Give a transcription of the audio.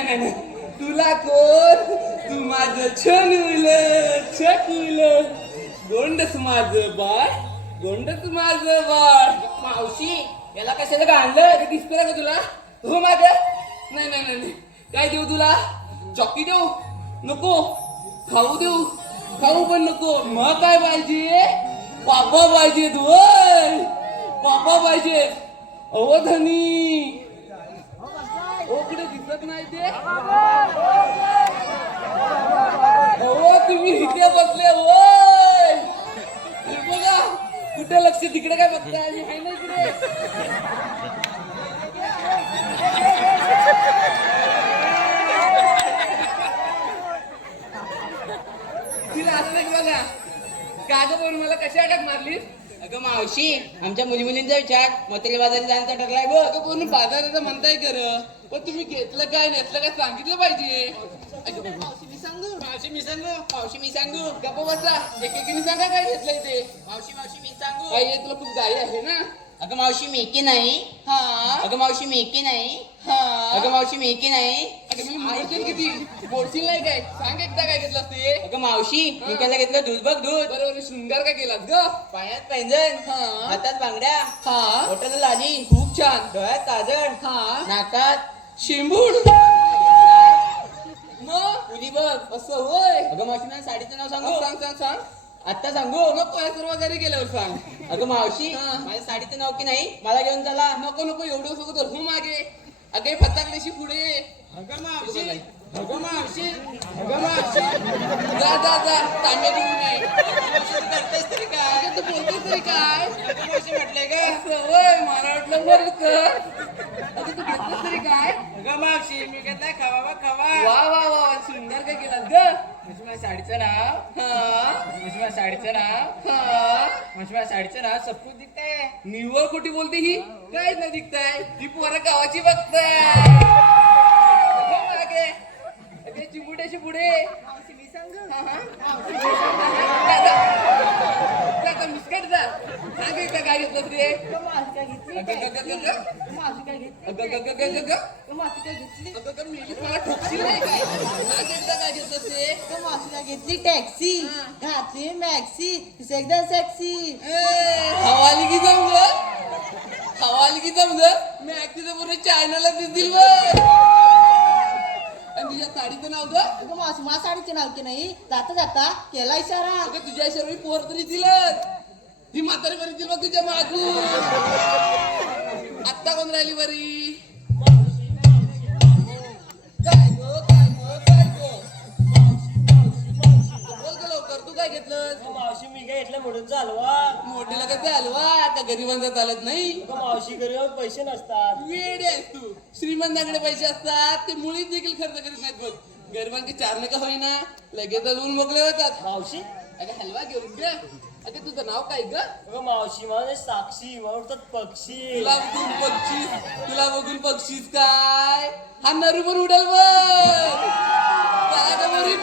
नाही नाही. तुला कोण? तू माझं छनुल छकुल. गोंडस माझं बाळ गोंडस माझं बाळ. मावशी याला कशाला का आणलं ते दिसतं का तुला? हो माग नाही नाही नाही. काय देऊ तुला? चॉकी देऊ? नको. खाऊ देऊ? खाऊ पण नको. मग काय पाहिजे? पापा पाहिजे तू पापा पाहिजे. अहो धनी. ओ कुठे दिसत नाही ते? अहो तुम्ही इथे बसले होय हे बघा कुठे लक्ष तिकडे काय बघताय? मी आहे ना इकडे? तिला असं नाही बघा ग मला कशी अटक मारलीस अगं मावशी आमच्या मुली मुलींचा विचार मोतेली बाजारी जाण्याचा ठरलाय बघ. अगं पूर्ण बाजाराचं म्हणताय कर पण तुम्ही घेतलं काय नेतलं काय सांगितलं पाहिजे? मावशी मी सांगू? मावशी मी सांगू? मावशी मी सांगू? गप्प बसा. एकेकीने सांगा काय घेतलंय ते? मावशी मावशी मी सांगू? काय तुला खूप गाई आहे ना? अगं मावशी मी की नाही. हा. अगं मावशी मी की नाही. हा. अगं मावशी मी की नाही. अगं मी किती? मोडशील नाही काय? सांग एकदा काय घेतलं ते. अगं मावशी मी त्याला घेतलं? दूध बघ दूध. बरोबर शृंगार काय केलास ग? पायात पैंजण. हा. हातात बांगड्या. हा. बोटाला लाली खूप छान. डोळ्यात काजळ. हा. नाकात. शिंबूड मग? बघ असं होय. अगं मावशी मला साडीचं नाव मग सांगू सांग सांग सांग. आत्ता सांगू? या सर्व घरी गेल्यावर सांग. अगं मावशी हा. माझ्या साडीचं नाव की नाही मला घेऊन चला. नको नको एवढं सगळं धर हो मागे. अगे फटाकड्याशी पुढे. अगं मावशी. अगं मावशी. अगं मावशी. जा जा जा. तांब्या घेऊन ये. मावशी, तू करतेस तरी काय अगं तू बोलतेस तरी काय अगं मावशी म्हटलंय का असं होय मला वाटलं बरं अगं तू घेतलंस तरी काय? अगं मावशी मी घेतलाय खावा बा खावा. वा वा वा सुंदर काय केलास ग. म्हणजे माझ्या साडीचं नाव हा. म्हणजे माझ्या साडीचं नाव हा. म्हणजे माझ्या साडीचं नाव सपूत दिसतंय निव्वळ खोटी बोलते ही? काय न दिसताय ही पोरं गावाची बघताय. मागे. अगे चिमुट्याशी पुढे. हा, हा. जा, जा. जा, जा, मिसकट जा. सांग एकदा काय घेतलं रे अगं, अगं, अगं, अगं. अगं, अगं, अगं, अगं, अगं. अगं, अगं, मेली मला ठोकशील नाही काय सांग एकदा काय घेतलं ते घेतली टॅक्सी घातली मॅक्सी. एकदम सेक्सी ए, हवाली की जमलं हवाली की जमलं मी ऍक्टिव्ह पूर्ण चायनाला दिसतील बघ. आणि तुझ्या साडीचं नाव ग? माझ्या साडीचे नाव की नाही? जाता जाता केला इशारा. तुझ्या शरीर पोर तरी दिलं ही म्हातारी बरी दिल बघ तुझ्या मागून. आत्ता कोण राहिली बरी? काय गं, काय गं, काय गं? बोल गं लवकर तू काय घेतलं मावशी मी काय घेतलं म्हणून चालवा कसं हलवा? आता गरिबांचा चालत नाही. अगं मावशी घरी पैसे नसतात. वेडे आहेस तू. श्रीमंताकडे पैसे असतात ते मुळीच देखील खर्च करीत नाहीत बघ. गरिबांची चार नका होईना लगेच ऊन मोकळे होतात. मावशी अगं हलवा घेऊन ग अगं तुझं नाव काय ग? अगं मावशी माझे साक्षी मला वाटतात पक्षी. तुला बघून बक्षीस तुला बघून बक्षीस काय? हा नरू पण उडेल बघ. चला बरी